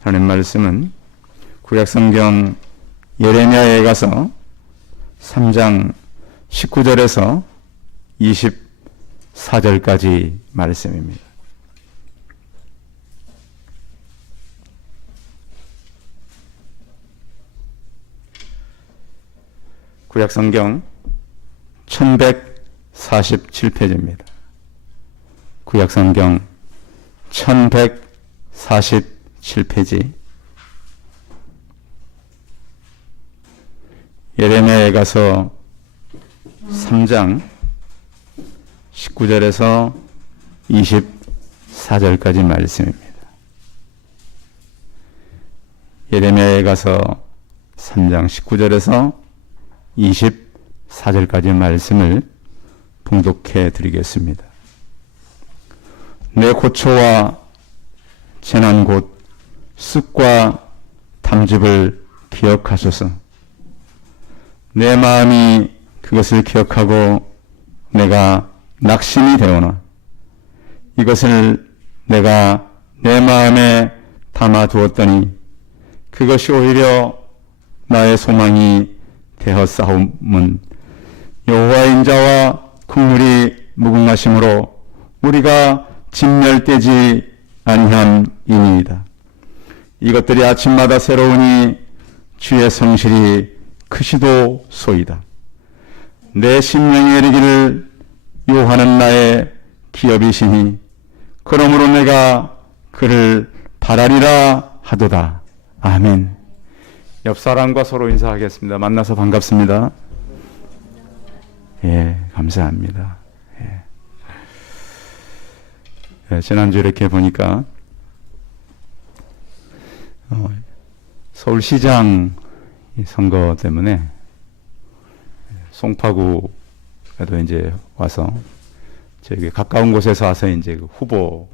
하는 말씀은 구약성경 예레미야에 가서 3장 19절에서 24절까지 말씀입니다. 구약성경 1147페이지입니다. 구약성경 1147페이지. 예레미야에 가서 3장 19절에서 24절까지 말씀입니다. 예레미야에 가서 3장 19절에서 24절까지 말씀을 봉독해 드리겠습니다. 내 고초와 재난 곧 쑥과 담즙을 기억하소서. 내 마음이 그것을 기억하고 내가 낙심이 되오나 이것을 내가 내 마음에 담아두었더니 그것이 오히려 나의 소망이 되었사옵은 여호와의 인자와 국물이 무궁하심으로 우리가 진멸되지 아니함이니이다. 이것들이 아침마다 새로우니 주의 성실이 크시도소이다. 내 심령에 이르기를 여호와는 나의 기업이시니 그러므로 내가 그를 바라리라 하도다. 아멘. 옆 사람과 서로 인사하겠습니다. 만나서 반갑습니다. 예, 감사합니다. 예. 예, 지난주 이렇게 보니까 서울시장 선거 때문에 송파구에도 이제 와서 저기 가까운 곳에서 와서 이제 그 후보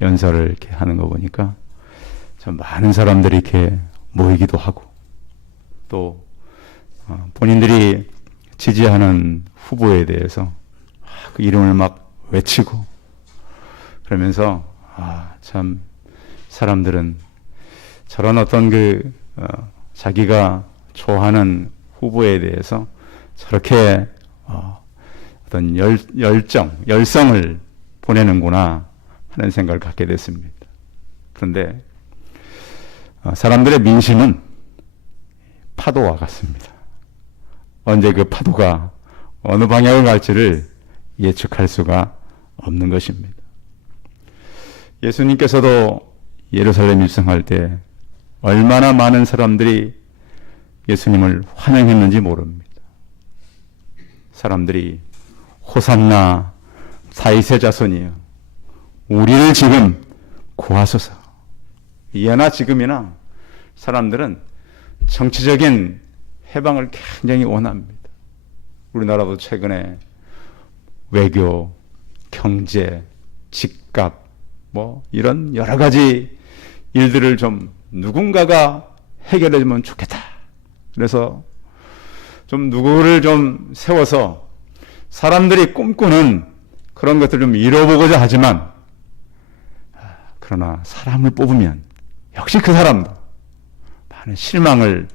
연설을 이렇게 하는 거 보니까 참 많은 사람들이 이렇게 모이기도 하고 또 본인들이 지지하는 후보에 대해서 그 이름을 막 외치고 그러면서 참 사람들은 저런 어떤 자기가 좋아하는 후보에 대해서 저렇게 어떤 열성을 보내는구나 하는 생각을 갖게 됐습니다. 그런데 사람들의 민심은 파도와 같습니다. 언제 그 파도가 어느 방향을 갈지를 예측할 수가 없는 것입니다. 예수님께서도 예루살렘 입성할 때 얼마나 많은 사람들이 예수님을 환영했는지 모릅니다. 사람들이 호산나 다윗의 자손이여 우리를 지금 구하소서. 예나 지금이나 사람들은 정치적인 해방을 굉장히 원합니다. 우리나라도 최근에 외교, 경제, 집값 이런 여러 가지 일들을 좀 누군가가 해결해 주면 좋겠다. 그래서 좀 누구를 좀 세워서 사람들이 꿈꾸는 그런 것들을 좀 이뤄보고자 하지만 그러나 사람을 뽑으면 역시 그 사람도 많은 실망을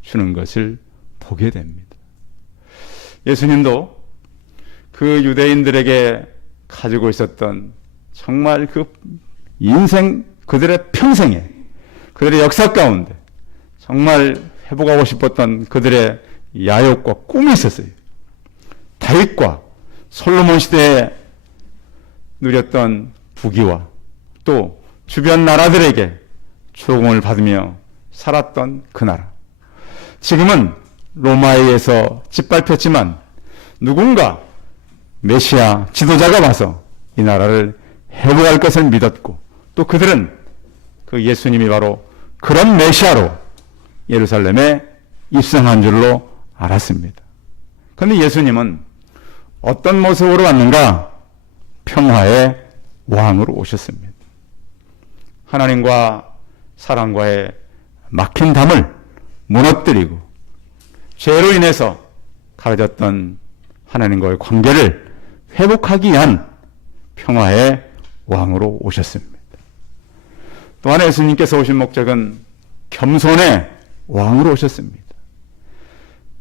주는 것을 보게 됩니다. 예수님도 그 유대인들에게 가지고 있었던 정말 그 인생 그들의 평생에 그들의 역사 가운데 정말 회복하고 싶었던 그들의 야욕과 꿈이 있었어요. 다윗과 솔로몬 시대에 누렸던 부귀와 또 주변 나라들에게 조공을 받으며 살았던 그 나라. 지금은 로마에 의해서 짓밟혔지만 누군가 메시아 지도자가 와서 이 나라를 회복할 것을 믿었고 또 그들은 그 예수님이 바로 그런 메시아로 예루살렘에 입성한 줄로 알았습니다. 그런데 예수님은 어떤 모습으로 왔는가? 평화의 왕으로 오셨습니다. 하나님과 사람과의 막힌 담을 무너뜨리고 죄로 인해서 가려졌던 하나님과의 관계를 회복하기 위한 평화의 왕으로 오셨습니다. 또한 예수님께서 오신 목적은 겸손의 왕으로 오셨습니다.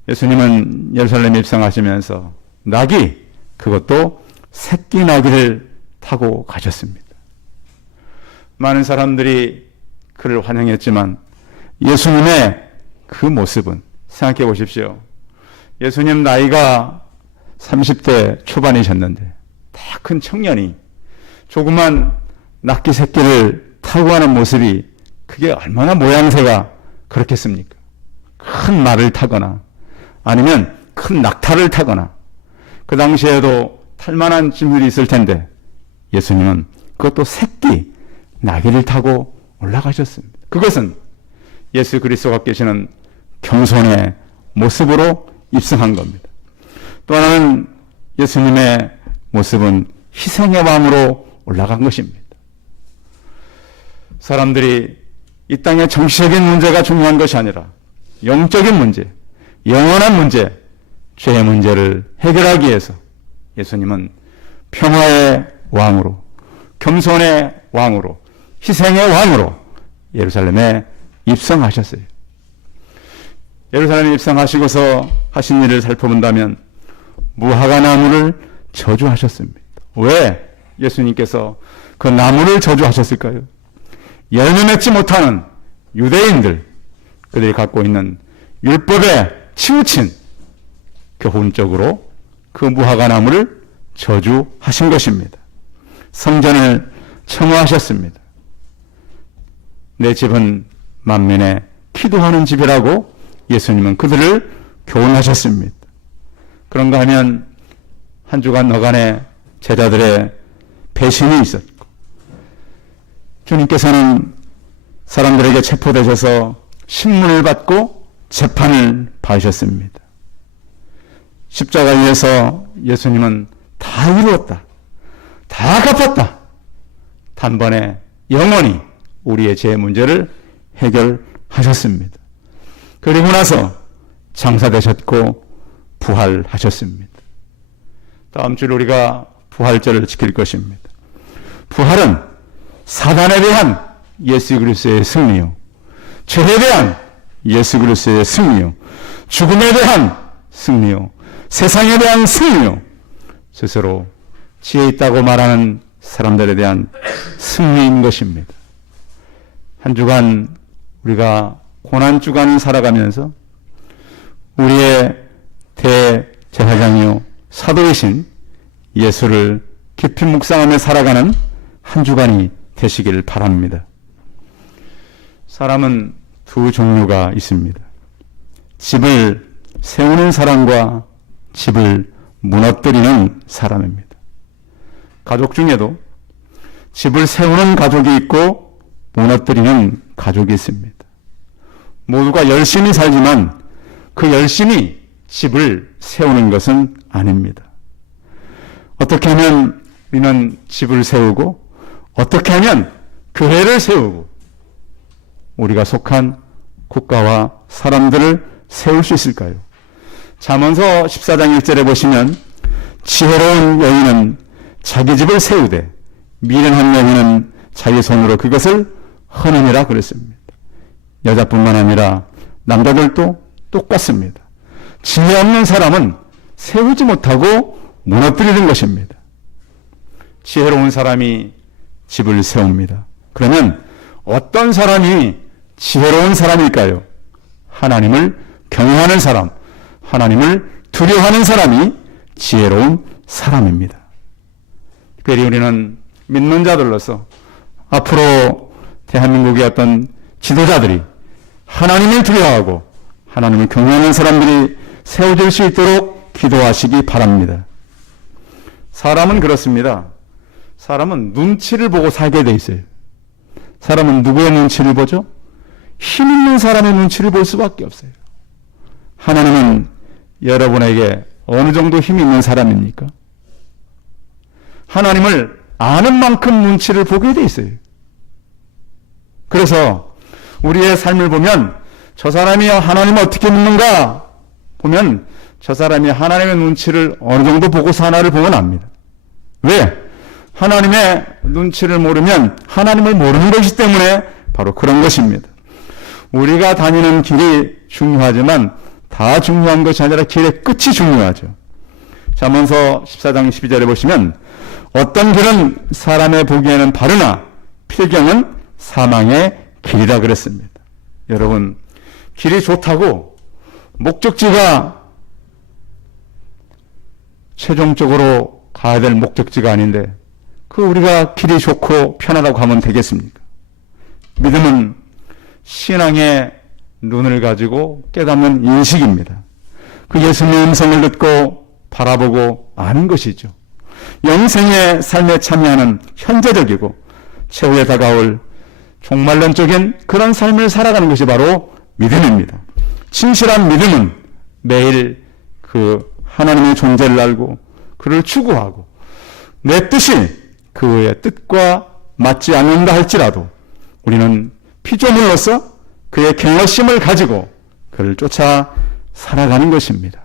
예수님은 예루살렘에 입성하시면서 나귀, 그것도 새끼 나귀를 타고 가셨습니다. 많은 사람들이 그를 환영했지만 예수님의 그 모습은 생각해 보십시오. 예수님 나이가 30대 초반이셨는데 다 큰 청년이 조그만 낙기 새끼를 타고 가는 모습이 그게 얼마나 모양새가 그렇겠습니까? 큰 말을 타거나 아니면 큰 낙타를 타거나 그 당시에도 탈만한 짐들이 있을 텐데 예수님은 그것도 새끼 나귀를 타고 올라가셨습니다. 그것은 예수 그리스도가 계시는 겸손의 모습으로 입성한 겁니다. 또 하나는 예수님의 모습은 희생의 왕으로 올라간 것입니다. 사람들이 이 땅의 정치적인 문제가 중요한 것이 아니라 영적인 문제, 영원한 문제, 죄의 문제를 해결하기 위해서 예수님은 평화의 왕으로, 겸손의 왕으로, 희생의 왕으로 예루살렘에 입성하셨어요. 예루살렘에 입성하시고서 하신 일을 살펴본다면 무화과 나무를 저주하셨습니다. 왜 예수님께서 그 나무를 저주하셨을까요? 열매 맺지 못하는 유대인들, 그들이 갖고 있는 율법에 치우친 교훈적으로 그 무화과 나무를 저주하신 것입니다. 성전을 청호하셨습니다. 내 집은 만민의 기도하는 집이라고 예수님은 그들을 교훈하셨습니다. 그런가 하면 한 주간 너간의 제자들의 배신이 있었고 주님께서는 사람들에게 체포되셔서 신문을 받고 재판을 받으셨습니다. 십자가 위에서 예수님은 다 이루었다, 다 갚았다, 단번에 영원히 우리의 죄 문제를 해결하셨습니다. 그리고 나서 장사되셨고 부활하셨습니다. 다음 주일 우리가 부활절을 지킬 것입니다. 부활은 사단에 대한 예수 그리스도의 승리요, 죄에 대한 예수 그리스도의 승리요, 죽음에 대한 승리요, 세상에 대한 승리요, 스스로 지혜 있다고 말하는 사람들에 대한 승리인 것입니다. 한 주간 우리가 고난주간을 살아가면서 우리의 대제사장이요 사도이신 예수를 깊이 묵상하며 살아가는 한 주간이 되시길 바랍니다. 사람은 두 종류가 있습니다. 집을 세우는 사람과 집을 무너뜨리는 사람입니다. 가족 중에도 집을 세우는 가족이 있고 무너뜨리는 가족이 있습니다. 모두가 열심히 살지만 그 열심히 집을 세우는 것은 아닙니다. 어떻게 하면 우리는 집을 세우고 어떻게 하면 교회를 세우고 우리가 속한 국가와 사람들을 세울 수 있을까요? 잠언서 14장 1절에 보시면 지혜로운 여인은 자기 집을 세우되 미련한 여인은 자기 손으로 그것을 허느니라 그랬습니다. 여자뿐만 아니라 남자들도 똑같습니다. 지혜 없는 사람은 세우지 못하고 무너뜨리는 것입니다. 지혜로운 사람이 집을 세웁니다. 그러면 어떤 사람이 지혜로운 사람일까요? 하나님을 경외하는 사람, 하나님을 두려워하는 사람이 지혜로운 사람입니다. 특별히 우리는 믿는 자들로서 앞으로 대한민국의 어떤 지도자들이 하나님을 두려워하고 하나님을 경외하는 사람들이 세워질 수 있도록 기도하시기 바랍니다. 사람은 그렇습니다. 사람은 눈치를 보고 살게 돼 있어요. 사람은 누구의 눈치를 보죠? 힘 있는 사람의 눈치를 볼 수밖에 없어요. 하나님은 여러분에게 어느 정도 힘 있는 사람입니까? 하나님을 아는 만큼 눈치를 보게 돼 있어요. 그래서 우리의 삶을 보면 저 사람이 하나님을 어떻게 믿는가 보면 저 사람이 하나님의 눈치를 어느 정도 보고 사나를 보면 압니다. 왜? 하나님의 눈치를 모르면 하나님을 모르는 것이기 때문에 바로 그런 것입니다. 우리가 다니는 길이 중요하지만 다 중요한 것이 아니라 길의 끝이 중요하죠. 잠언서 14장 12절에 보시면 어떤 길은 사람의 보기에는 바르나 필경은 사망의 길이라 그랬습니다. 여러분, 길이 좋다고 목적지가 최종적으로 가야 될 목적지가 아닌데 우리가 길이 좋고 편하다고 하면 되겠습니까? 믿음은 신앙의 눈을 가지고 깨닫는 인식입니다. 그 예수님의 음성을 듣고 바라보고 아는 것이죠. 영생의 삶에 참여하는 현재적이고 최후에 다가올 종말론적인 그런 삶을 살아가는 것이 바로 믿음입니다. 진실한 믿음은 매일 그 하나님의 존재를 알고 그를 추구하고 내 뜻이 그의 뜻과 맞지 않는다 할지라도 우리는 피조물로서 그의 경외심을 가지고 그를 쫓아 살아가는 것입니다.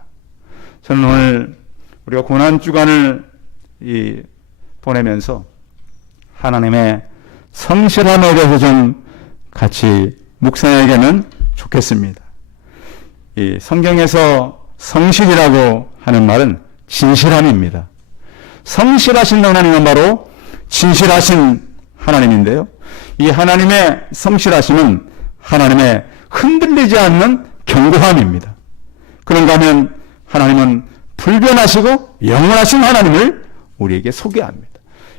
저는 오늘 우리가 고난주간을 보내면서 하나님의 성실함에 대해서 좀 같이 묵상하게는 좋겠습니다. 이 성경에서 성실이라고 하는 말은 진실함입니다. 성실하신 하나님은 바로 진실하신 하나님인데요. 이 하나님의 성실하심은 하나님의 흔들리지 않는 견고함입니다. 그런가 하면 하나님은 불변하시고 영원하신 하나님을 우리에게 소개합니다.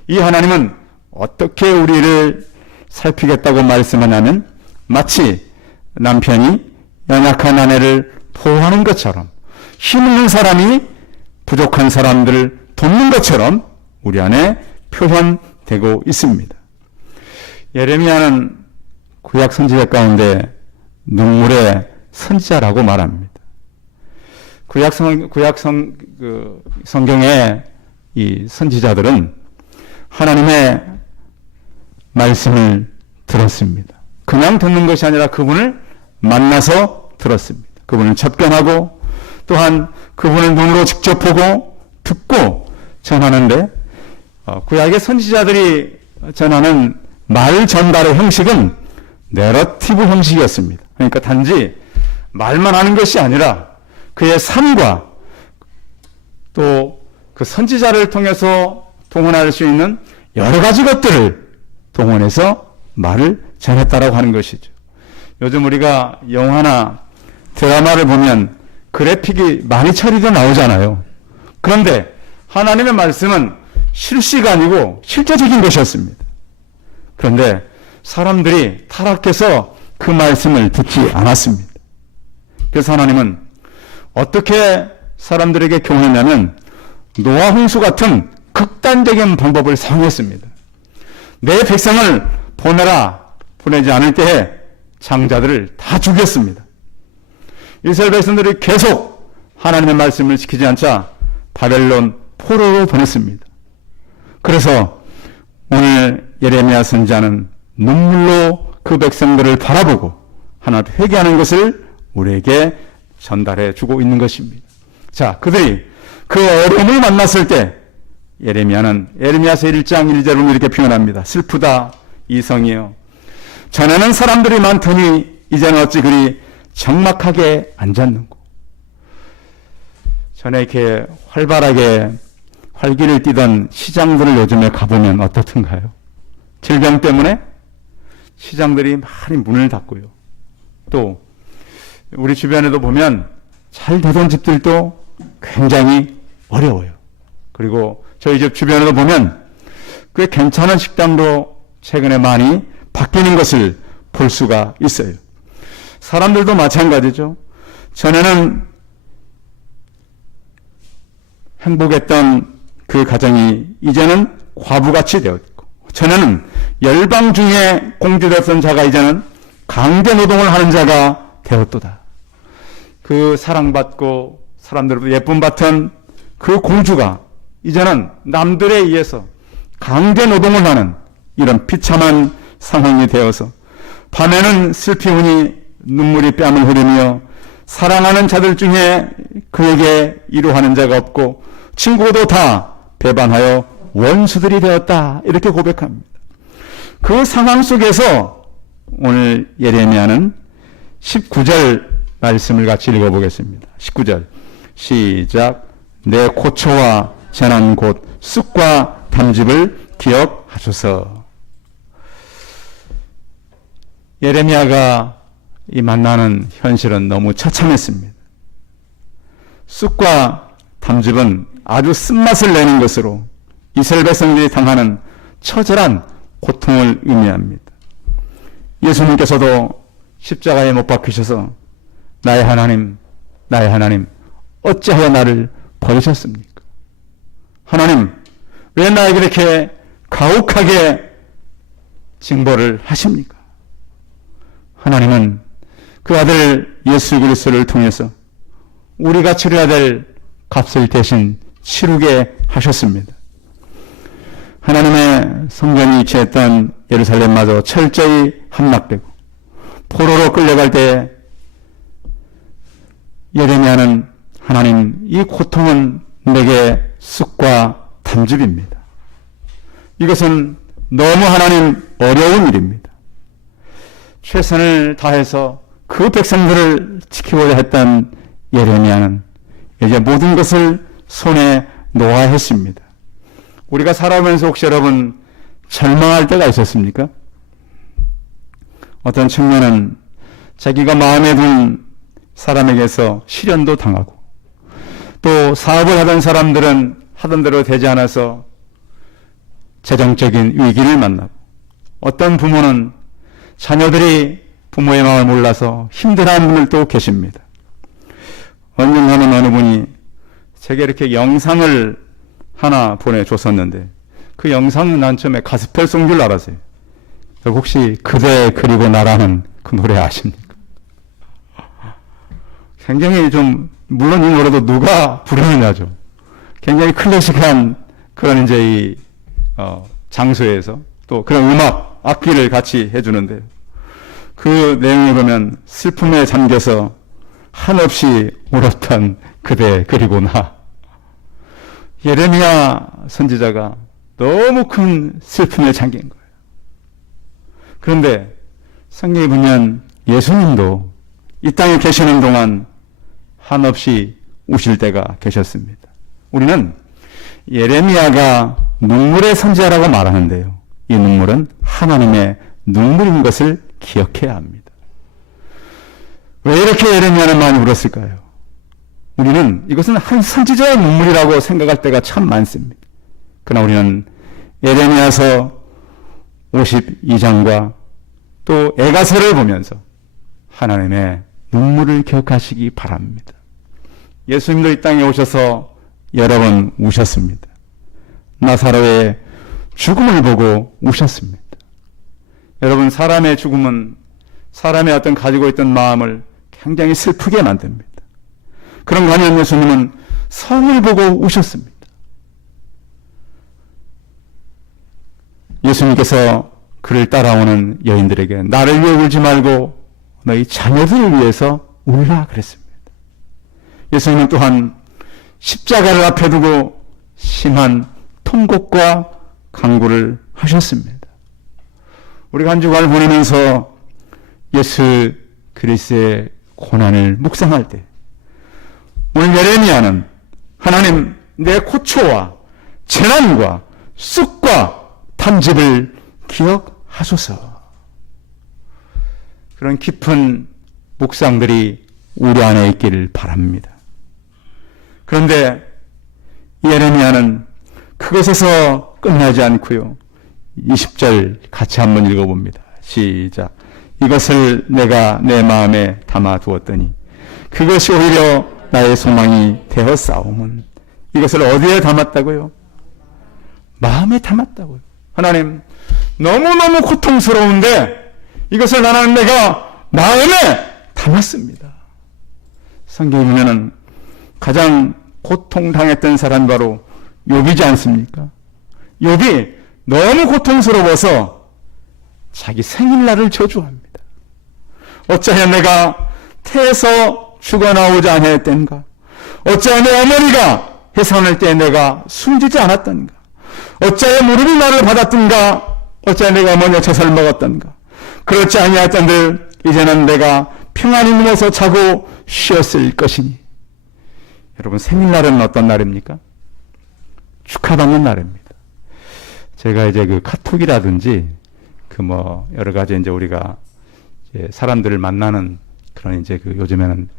이 하나님은 어떻게 우리를 살피겠다고 말씀하냐면 마치 남편이 연약한 아내를 보호하는 것처럼 힘있는 사람이 부족한 사람들을 돕는 것처럼 우리 안에 표현되고 있습니다. 예레미야는 구약 선지자 가운데 눈물의 선지자라고 말합니다. 성경의 이 선지자들은 하나님의 말씀을 들었습니다. 그냥 듣는 것이 아니라 그분을 만나서 들었습니다. 그분을 접견하고 또한 그분을 눈으로 직접 보고 듣고 전하는데 구약의 선지자들이 전하는 말 전달의 형식은 내러티브 형식이었습니다. 그러니까 단지 말만 하는 것이 아니라 그의 삶과 또 그 선지자를 통해서 동원할 수 있는 여러 가지 것들을 동원해서 말을 전했다라고 하는 것이죠. 요즘 우리가 영화나 드라마를 보면 그래픽이 많이 처리돼 나오잖아요. 그런데 하나님의 말씀은 실시간이고 실제적인 것이었습니다. 그런데 사람들이 타락해서 그 말씀을 듣지 않았습니다. 그래서 하나님은 어떻게 사람들에게 교훈했냐면 노아 홍수 같은 극단적인 방법을 사용했습니다. 내 백성을 보내지 않을 때에 장자들을 다 죽였습니다. 이스라엘 백성들이 계속 하나님의 말씀을 지키지 않자 바벨론 포로로 보냈습니다. 그래서 오늘 예레미야 선지자는 눈물로 그 백성들을 바라보고 하나 회개하는 것을 우리에게 전달해 주고 있는 것입니다. 자, 그들이 그 어려움을 만났을 때 예레미야는 에레미야서 1장 1절로 이렇게 표현합니다. 슬프다 이성이여 전에는 사람들이 많더니 이제는 어찌 그리 적막하게 앉았는고. 전에 이렇게 활발하게 활기를 띠던 시장들을 요즘에 가보면 어떻든가요? 질병 때문에 시장들이 많이 문을 닫고요. 또 우리 주변에도 보면 잘 되던 집들도 굉장히 어려워요. 그리고 저희 집 주변에도 보면 꽤 괜찮은 식당도 최근에 많이 바뀌는 것을 볼 수가 있어요. 사람들도 마찬가지죠. 전에는 행복했던 그 가정이 이제는 과부같이 되었고, 전에는 열방 중에 공주됐던 자가 이제는 강제 노동을 하는 자가 되었도다. 그 사랑받고 사람들도 예쁨 받던 그 공주가 이제는 남들에 의해서 강제 노동을 하는 이런 비참한 상황이 되어서 밤에는 슬피 우니 눈물이 뺨을 흐르며 사랑하는 자들 중에 그에게 이루하는 자가 없고 친구도 다 배반하여 원수들이 되었다. 이렇게 고백합니다. 그 상황 속에서 오늘 예레미야는 19절 말씀을 같이 읽어보겠습니다. 19절 시작. 내 고초와 재난 곧 쑥과 담즙을 기억하소서. 예레미야가 이 만나는 현실은 너무 처참했습니다. 쑥과 담즙은 아주 쓴맛을 내는 것으로 이스라엘 백성들이 당하는 처절한 고통을 의미합니다. 예수님께서도 십자가에 못 박히셔서 나의 하나님, 나의 하나님, 어찌하여 나를 버리셨습니까? 하나님, 왜 나에게 이렇게 가혹하게 징벌을 하십니까? 하나님은 그 아들 예수 그리스도를 통해서 우리가 치러야 될 값을 대신 치르게 하셨습니다. 하나님의 성전이 취했던 예루살렘마저 철저히 함락되고 포로로 끌려갈 때 예레미야는 하나님, 이 고통은 내게 쑥과 담즙입니다. 이것은 너무 하나님 어려운 일입니다. 최선을 다해서 그 백성들을 지키고자 했던 예레미야는 이제 모든 것을 손에 놓아야 했습니다. 우리가 살아오면서 혹시 여러분 절망할 때가 있었습니까? 어떤 측면은 자기가 마음에 든 사람에게서 시련도 당하고 또 사업을 하던 사람들은 하던 대로 되지 않아서 재정적인 위기를 만나고 어떤 부모는 자녀들이 부모의 마음을 몰라서 힘들어하는 분들도 계십니다. 언젠가는 어느 분이 제게 이렇게 영상을 하나 보내줬었는데 그 영상은 난 처음에 가스펠 송인 줄 알았어요. 혹시 그대 그리고 나라는 그 노래 아십니까? 굉장히 좀 물론 이 노래도 누가 부르느냐죠. 굉장히 클래식한 그런 이제 이 장소에서 또 그런 음악 악기를 같이 해주는데 그 내용을 보면 슬픔에 잠겨서 한없이 울었던 그대 그리고 나. 예레미야 선지자가 너무 큰 슬픔에 잠긴 거예요. 그런데 성경에 보면 예수님도 이 땅에 계시는 동안 한없이 우실 때가 계셨습니다. 우리는 예레미야가 눈물의 선지자라고 말하는데요. 이 눈물은 하나님의 눈물인 것을 기억해야 합니다. 왜 이렇게 예레미야는 많이 울었을까요? 우리는 이것은 한 선지자의 눈물이라고 생각할 때가 참 많습니다. 그러나 우리는 예레미야서 52장과 또 에가서를 보면서 하나님의 눈물을 기억하시기 바랍니다. 예수님도 이 땅에 오셔서 여러 번 우셨습니다. 나사로의 죽음을 보고 우셨습니다. 여러분, 사람의 죽음은 사람의 어떤 가지고 있던 마음을 굉장히 슬프게 만듭니다. 그런 관련 예수님은 성을 보고 우셨습니다. 예수님께서 그를 따라오는 여인들에게 나를 위해 울지 말고 너희 자녀들을 위해서 울라 그랬습니다. 예수님은 또한 십자가를 앞에 두고 심한 통곡과 간구를 하셨습니다. 우리가 한 주간을 보내면서 예수 그리스도의 고난을 묵상할 때 오늘 예레미야는 하나님 내 고초와 재난과 쑥과 담즙을 기억하소서. 그런 깊은 묵상들이 우리 안에 있기를 바랍니다. 그런데 예레미야는 그것에서 끝나지 않고요. 20절 같이 한번 읽어봅니다. 시작. 이것을 내가 내 마음에 담아두었더니 그것이 오히려 나의 소망이 되었사오면. 이것을 어디에 담았다고요? 마음에 담았다고요. 하나님, 너무너무 고통스러운데 이것을 하나님 내가 마음에 담았습니다. 성경에 보면은 가장 고통당했던 사람이 바로 욥이지 않습니까? 욥이 너무 고통스러워서 자기 생일날을 저주합니다. 어찌하여 내가 태에서 죽어나오지 않았던가? 어찌하여 내 어머니가 해산할 때 내가 숨지지 않았던가? 어찌하여 무릎이 나를 받았던가? 어찌하여 내가 먼저 젖을 먹었던가? 그렇지 아니하였던들 이제는 내가 평안히 누워서 자고 쉬었을 것이니. 여러분, 생일날은 어떤 날입니까? 축하받는 날입니다. 제가 이제 그 카톡이라든지 여러 가지 이제 우리가 이제 사람들을 만나는 그런 이제 요즘에는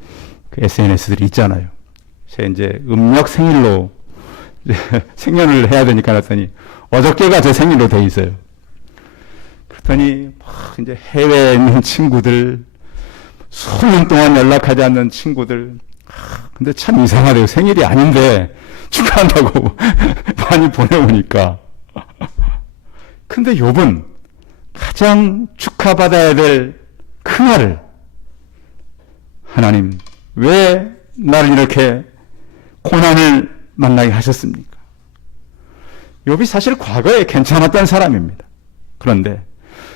그 SNS들이 있잖아요. 제 이제 음력 생일로 생년을 해야 되니까 했더니 어저께가 제 생일로 돼 있어요. 그랬더니 이제 해외에 있는 친구들, 수년 동안 연락하지 않는 친구들, 근데 참 이상하대요. 생일이 아닌데 축하한다고 많이 보내오니까. 근데 욥은 가장 축하받아야 될 그날을 하나님 왜 나를 이렇게 고난을 만나게 하셨습니까? 욥이 사실 과거에 괜찮았던 사람입니다. 그런데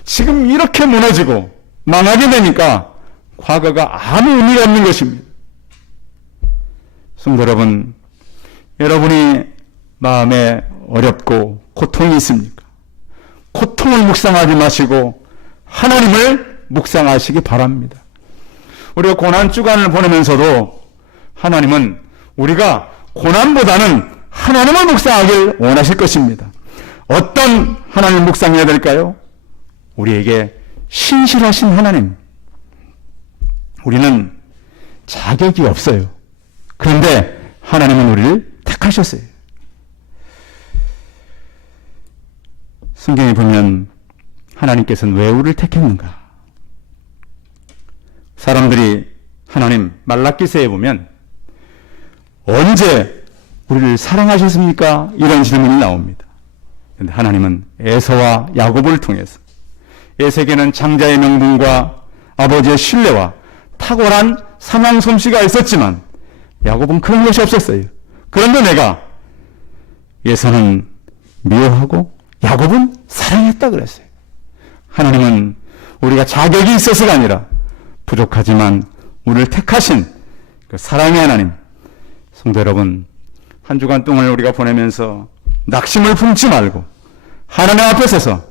지금 이렇게 무너지고 망하게 되니까 과거가 아무 의미가 없는 것입니다. 성도 여러분, 여러분이 마음에 어렵고 고통이 있습니까? 고통을 묵상하지 마시고 하나님을 묵상하시기 바랍니다. 우리가 고난 주간을 보내면서도 하나님은 우리가 고난보다는 하나님을 묵상하길 원하실 것입니다. 어떤 하나님을 묵상해야 될까요? 우리에게 신실하신 하나님. 우리는 자격이 없어요. 그런데 하나님은 우리를 택하셨어요. 성경에 보면 하나님께서는 왜 우리를 택했는가? 사람들이 하나님 말라기서에 보면 언제 우리를 사랑하셨습니까? 이런 질문이 나옵니다. 그런데 하나님은 에서와 야곱을 통해서 에세게는 장자의 명분과 아버지의 신뢰와 탁월한 사랑 솜씨가 있었지만 야곱은 그런 것이 없었어요. 그런데 내가 에서는 미워하고 야곱은 사랑했다 그랬어요. 하나님은 우리가 자격이 있어서가 아니라 부족하지만 우리를 택하신 그 사랑의 하나님. 성도 여러분, 한 주간 동안 우리가 보내면서 낙심을 품지 말고 하나님 앞에 서서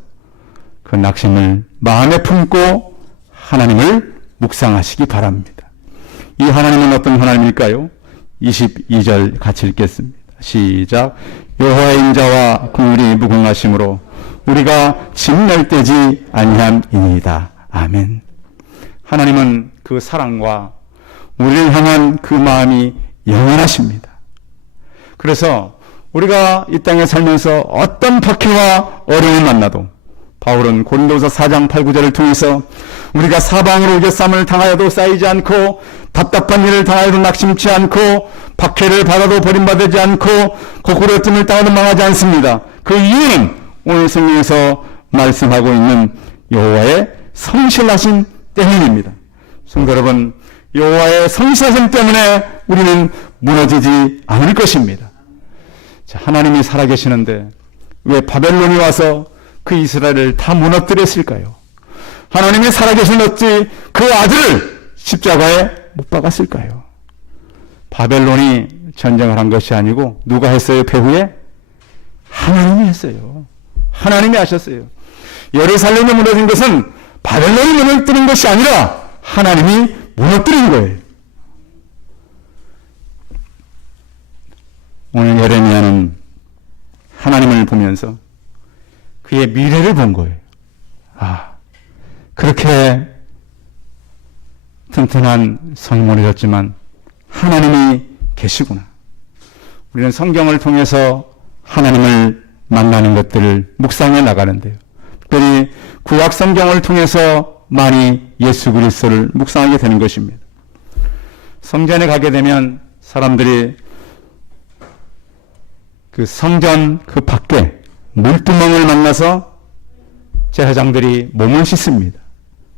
그 낙심을 마음에 품고 하나님을 묵상하시기 바랍니다. 이 하나님은 어떤 하나님일까요? 22절 같이 읽겠습니다. 시작. 여호와의 인자와 긍휼이 무궁하심으로 우리가 진멸되지 아니함이니이다. 아멘. 하나님은 그 사랑과 우리를 향한 그 마음이 영원하십니다. 그래서 우리가 이 땅에 살면서 어떤 박해와 어려움을 만나도 바울은 고린도서 4장 8, 9절을 통해서 우리가 사방으로 우겨쌈을 당하여도 쌓이지 않고 답답한 일을 당하여도 낙심치 않고 박해를 받아도 버림받지 않고 거꾸로 뜸을 당하도 망하지 않습니다. 그 이유는 오늘 성경에서 말씀하고 있는 여호와의 성실하신 때문입니다. 성도 여러분, 여호와의 성실하심 때문에 우리는 무너지지 않을 것입니다. 자, 하나님이 살아계시는데 왜 바벨론이 와서 그 이스라엘을 다 무너뜨렸을까요? 하나님이 살아계신 어찌 그 아들을 십자가에 못 박았을까요? 바벨론이 전쟁을 한 것이 아니고 누가 했어요? 배후에? 하나님이 했어요. 하나님이 하셨어요. 예루살렘이 무너진 것은 바벨론이 무너뜨린 것이 아니라 하나님이 무너뜨린 거예요. 오늘 예레미야는 하나님을 보면서 그의 미래를 본 거예요. 아, 그렇게 튼튼한 성이 무너졌지만 하나님이 계시구나. 우리는 성경을 통해서 하나님을 만나는 것들을 묵상해 나가는데요. 특별히 구약 성경을 통해서 많이 예수 그리스도를 묵상하게 되는 것입니다. 성전에 가게 되면 사람들이 그 성전 그 밖에 물두멍을 만나서 제사장들이 몸을 씻습니다.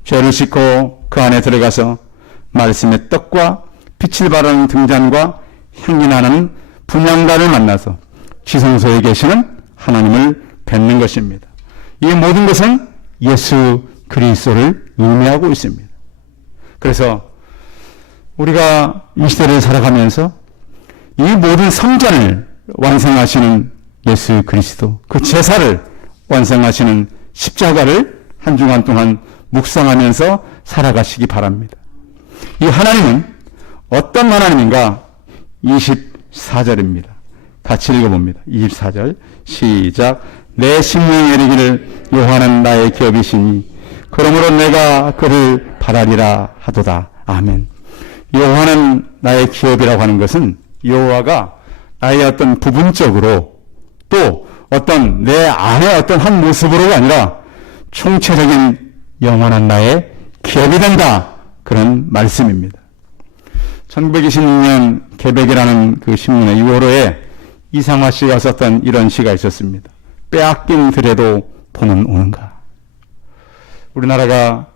죄를 씻고 그 안에 들어가서 말씀의 떡과 빛을 발하는 등잔과 향기 나는 분향가를 만나서 지성소에 계시는 하나님을 뵙는 것입니다. 이 모든 것은 예수 그리스도를 의미하고 있습니다. 그래서 우리가 이 시대를 살아가면서 이 모든 성전을 완성하시는 예수 그리스도 그 제사를 완성하시는 십자가를 한 주간 동안 묵상하면서 살아가시기 바랍니다. 이 하나님은 어떤 하나님인가? 24절입니다. 같이 읽어봅니다. 24절 시작. 내 심령에 이르기를 여호와는 나의 기업이시니 그러므로 내가 그를 바라리라 하도다. 아멘. 여호와는 나의 기업이라고 하는 것은 여호와가 나의 어떤 부분적으로 또 어떤 내 안의 어떤 한 모습으로가 아니라 총체적인 영원한 나의 기업이 된다. 그런 말씀입니다. 1926년 개백이라는 그 신문의 6월호에 이상화 씨가 썼던 이런 시가 있었습니다. 빼앗긴 들에도 돈은 오는가. 우리나라가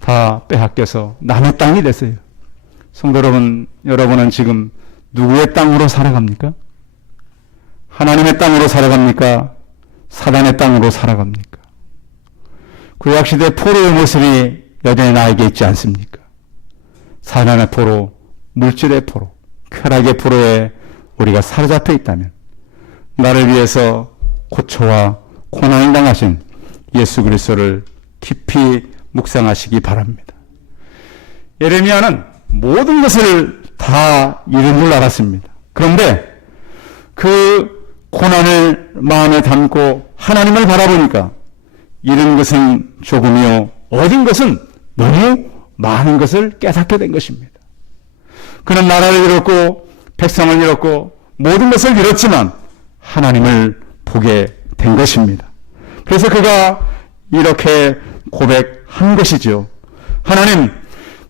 다 빼앗겨서 남의 땅이 됐어요. 성도 여러분, 여러분은 지금 누구의 땅으로 살아갑니까? 하나님의 땅으로 살아갑니까? 사단의 땅으로 살아갑니까? 구약시대 포로의 모습이 여전히 나에게 있지 않습니까? 사단의 포로, 물질의 포로, 쾌락의 포로에 우리가 사로잡혀 있다면 나를 위해서 고초와 고난을 당하신 예수 그리스도를 깊이 묵상하시기 바랍니다. 예레미야는 모든 것을 다 잃은 줄 알았습니다. 그런데 그 고난을 마음에 담고 하나님을 바라보니까 잃은 것은 조금이요 얻은 것은 너무 많은 것을 깨닫게 된 것입니다. 그는 나라를 잃었고 백성을 잃었고 모든 것을 잃었지만 하나님을 보게 된 것입니다. 그래서 그가 이렇게 고백한 것이죠. 하나님,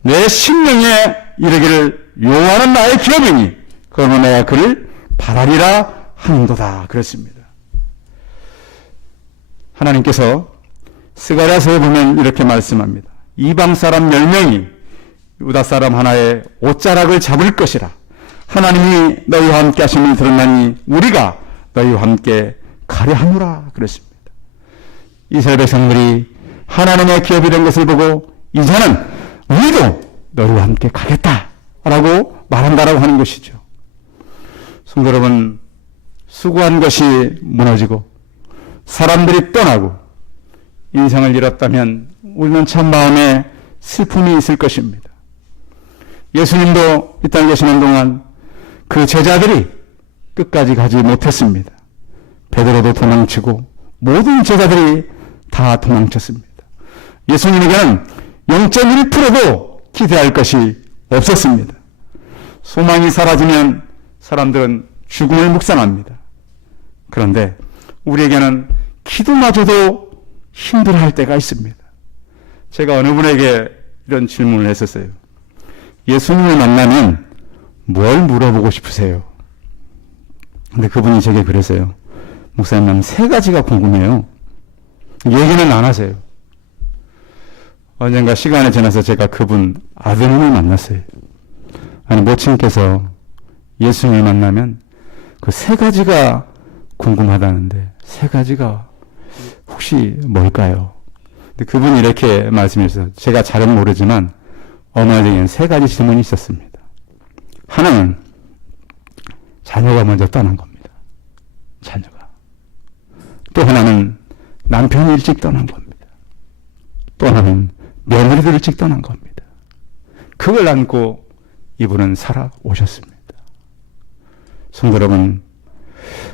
내 심령에 이르기를 여호와는 나의 기업이니 그러면 내가 그를 바라리라 하는도다. 그랬습니다. 하나님께서 스가랴서에 보면 이렇게 말씀합니다. 이방 사람 10명이 유다 사람 하나의 옷자락을 잡을 것이라. 하나님이 너희와 함께 하심을 들었나니 우리가 너희와 함께 가려 하노라. 그랬습니다. 이스라엘 백성들이 하나님의 기업이 된 것을 보고 이제는 우리도 너희와 함께 가겠다라고 말한다라고 하는 것이죠. 성도 여러분, 수고한 것이 무너지고 사람들이 떠나고 인생을 잃었다면 우리는 참 마음에 슬픔이 있을 것입니다. 예수님도 이 땅에 계시는 동안 그 제자들이 끝까지 가지 못했습니다. 베드로도 도망치고 모든 제자들이 다 도망쳤습니다. 예수님에게는 0.1%도 기대할 것이 없었습니다. 소망이 사라지면 사람들은 죽음을 묵상합니다. 그런데 우리에게는 기도마저도 힘들어할 때가 있습니다. 제가 어느 분에게 이런 질문을 했었어요. 예수님을 만나면 뭘 물어보고 싶으세요? 근데 그분이 제게 그랬어요. 목사님, 나는 3가지가 궁금해요. 얘기는 안 하세요. 언젠가 시간이 지나서 제가 그분 아드님을 만났어요. 아니, 모친께서 예수님을 만나면 그 3가지가 궁금하다는데 3가지가 혹시 뭘까요? 근데 그분이 이렇게 말씀하셨어요. 제가 잘은 모르지만 어머니에게는 3가지 질문이 있었습니다. 하나는 자녀가 먼저 떠난 겁니다. 자녀가. 또 하나는 남편이 일찍 떠난 겁니다. 또 하나는 며느리도 일찍 떠난 겁니다. 그걸 안고 이분은 살아오셨습니다. 성도 여러분,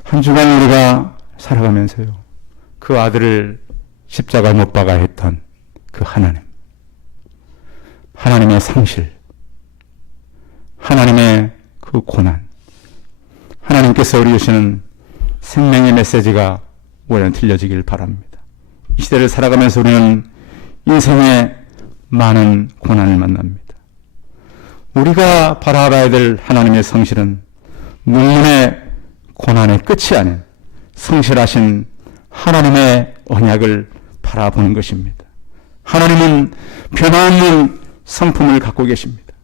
한 주간 우리가 살아가면서요, 그 아들을 십자가에 못 박아 했던 그 하나님, 하나님의 상실, 하나님의 그 고난, 하나님께서 우리 주시는 생명의 메시지가 우리는 들려지길 바랍니다. 이 시대를 살아가면서 우리는 인생의 많은 고난을 만납니다. 우리가 바라봐야 될 하나님의 성실은 눈물의 고난의 끝이 아닌 성실하신 하나님의 언약을 바라보는 것입니다. 하나님은 변함없는 성품을 갖고 계십니다.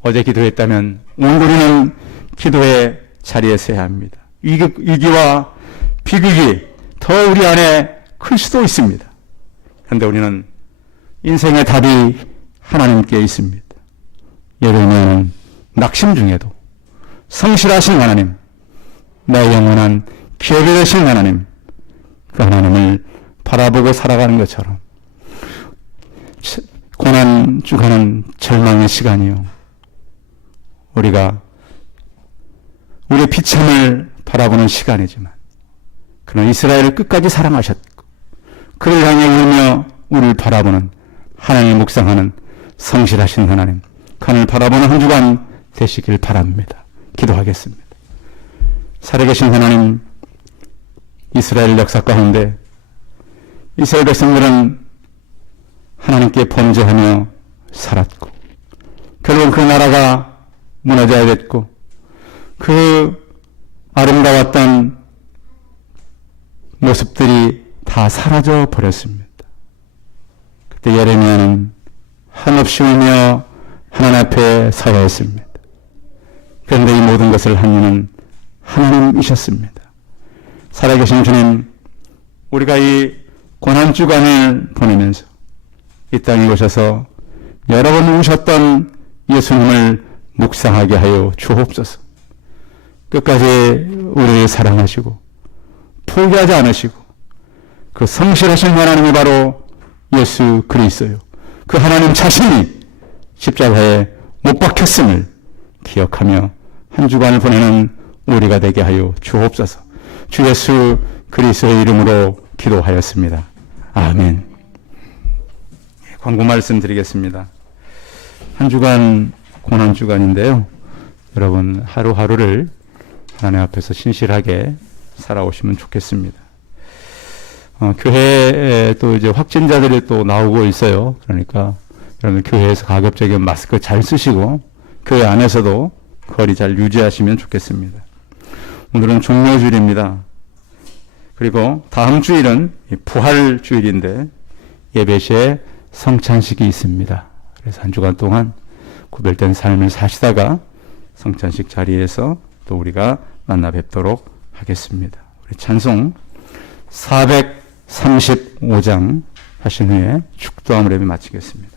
어제 기도했다면 오늘 우리는 기도의 자리에 서야 합니다. 위기와 비극이 더 우리 안에 클 수도 있습니다. 그런데 우리는 인생의 답이 하나님께 있습니다. 예를 들면 낙심 중에도 성실하신 하나님, 내 영원한 계획되신 하나님, 그 하나님을 바라보고 살아가는 것처럼 고난 주가는 절망의 시간이요. 우리가 우리의 비참을 바라보는 시간이지만 그러나 이스라엘을 끝까지 사랑하셨고 그를 향해 울며 우리를 바라보는 하나님을 묵상하는 성실하신 하나님, 하나님을 바라보는 한 주간 되시길 바랍니다. 기도하겠습니다. 살아계신 하나님, 이스라엘 역사 가운데 이스라엘 백성들은 하나님께 범죄하며 살았고 결국 그 나라가 무너져야 됐고 그 아름다웠던 모습들이 다 사라져 버렸습니다. 그때 예레미야는 한없이 울며 하나님 앞에 서야 했습니다. 그런데 이 모든 것을 한 이는 하나님이셨습니다. 살아계신 주님, 우리가 이 고난주간을 보내면서 이 땅에 오셔서 여러 번 우셨던 예수님을 묵상하게 하여 주옵소서. 끝까지 우리를 사랑하시고 포기하지 않으시고 그 성실하신 하나님이 바로 예수 그리스도요, 그 하나님 자신이 십자가에 못 박혔음을 기억하며 한 주간을 보내는 우리가 되게 하여 주옵소서. 주 예수 그리스도의 이름으로 기도하였습니다. 아멘. 광고 말씀드리겠습니다. 한 주간 고난 주간인데요. 여러분 하루하루를 하나님 앞에서 신실하게 살아오시면 좋겠습니다. 교회에 또 이제 확진자들이 또 나오고 있어요. 그러니까 여러분 교회에서 가급적이면 마스크 잘 쓰시고 교회 안에서도 거리 잘 유지하시면 좋겠습니다. 오늘은 종료주일입니다. 그리고 다음 주일은 부활 주일인데 예배 시에 성찬식이 있습니다. 그래서 한 주간 동안 구별된 삶을 사시다가 성찬식 자리에서 또 우리가 만나 뵙도록 하겠습니다. 우리 찬송 435장 하신 후에 축도함을 예배 마치겠습니다.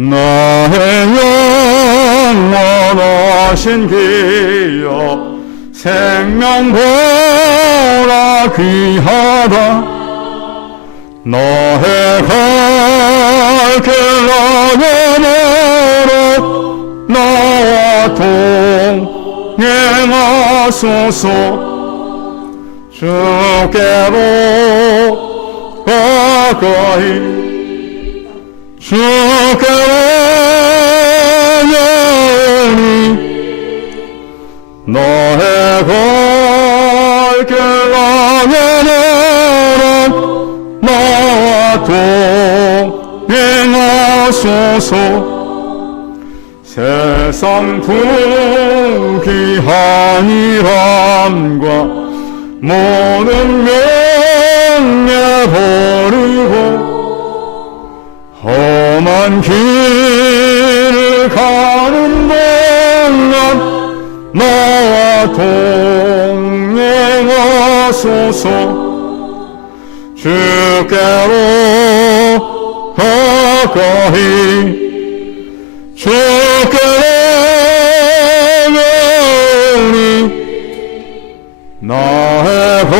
나의 영원하신 기여 생명보라 귀하다. 나의 갈 길 나의 너로 나와 동행하소서. 주께로 가까이 주께로 영원히 너의 갈 길 나의 너로 나와 동행하소서. 세상 부귀한 일함과 모든 명예 버리고 험한 길을 가는 동안 나와 동행하소서. 주께로 가까이 주께로 영원히 나의 갈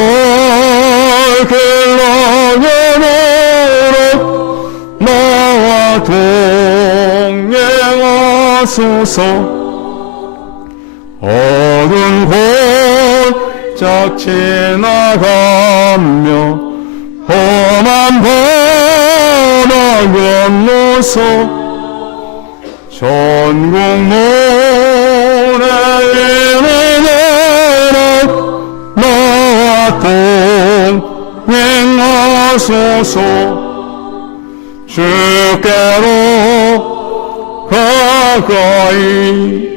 길 나의 너로 나와 동행하소서. 어두운 골짝 지나가며 험한 바다 건너서 전국 문에 이르는 나와 동행하소서. 주께로 가까이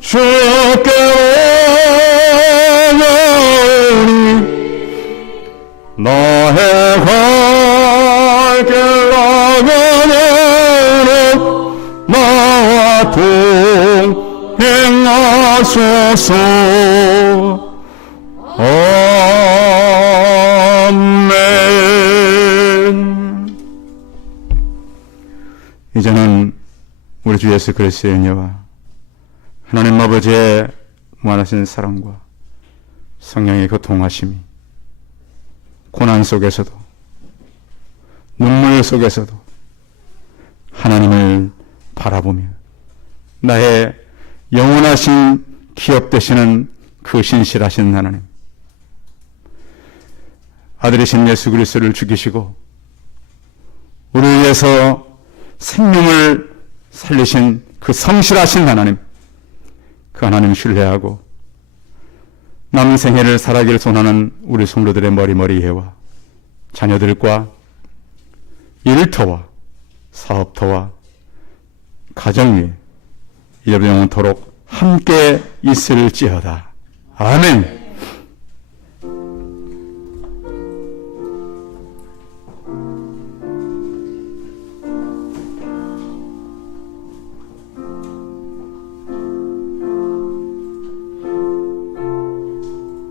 주께로 영원히 나의 갈 길 나가는 나와 동행하소서. 아멘. 우리 주 예수 그리스도의 은혜와 하나님 아버지의 무한하신 사랑과 성령의 그 동하심이 고난 속에서도 눈물 속에서도 하나님을 바라보며 나의 영원하신 기업 되시는 그 신실하신 하나님, 아들이신 예수 그리스도를 죽이시고 우리를 위해서 생명을 살리신 그 성실하신 하나님, 그 하나님 신뢰하고 남은 생애를 살아기를 소원하는 우리 성도들의 머리머리해와 자녀들과 일터와 사업터와 가정 위에 영원토록 함께 있을지어다. 아멘.